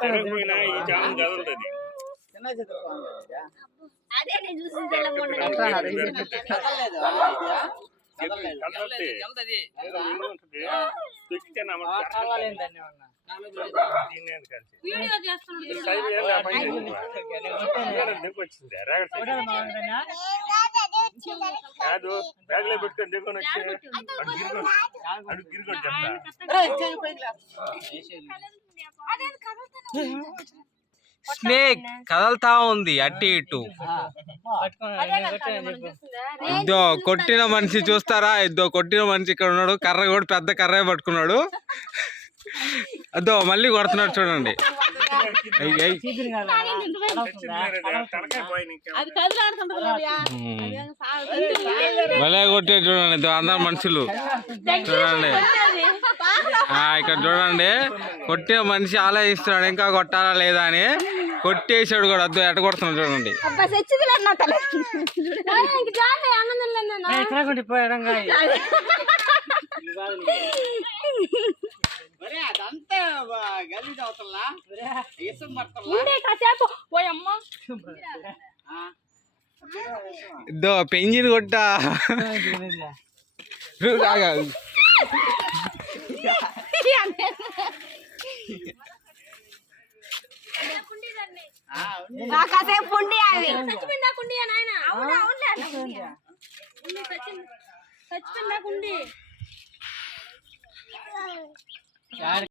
తినకపోయినా ఈ జామ కదులుతుంది. అదే నేను చూసి కాదు బ్యాగ్ లో పెట్టుకొని దిగుకొని వచ్చి అడుగు గిరికొట్టి చెప్తా. స్నేక్ కదలుతా ఉంది అట్టి ఇటు. ఇద్దో కొట్టిన మనిషి చూస్తారా? ఇద్దో కొట్టిన మనిషి ఇక్కడ ఉన్నాడు. కర్ర కూడా పెద్ద కర్ర పట్టుకున్నాడు. అదో మళ్ళీ కొడుతున్నాడు చూడండి. భలే కొట్టే చూడండి అందరు మనుషులు చూడండి. ఇక్కడ చూడండి కొట్టిన మనిషి ఆలోచిస్తున్నాడు ఇంకా కొట్టాలా లేదా అని. కొట్టేసాడు కూడా. అద్దు ఎట్ట కొడుతున్నాడు చూడండి. ఇద్దో పెంజిని కొట్టా కాసేపు ఉండి